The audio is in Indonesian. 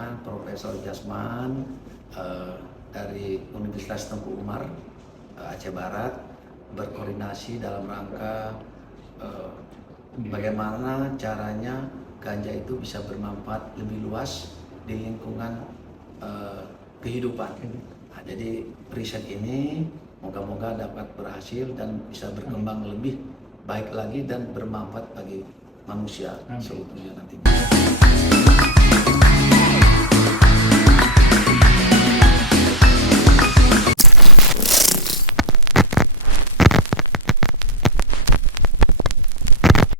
kedatangan Profesor Jasman dari Universitas Tengku Umar Aceh Barat, berkoordinasi dalam rangka bagaimana caranya ganja itu bisa bermanfaat lebih luas di lingkungan kehidupan. Nah, jadi riset ini moga-moga dapat berhasil dan bisa berkembang lebih baik lagi dan bermanfaat bagi manusia seutuhnya nanti.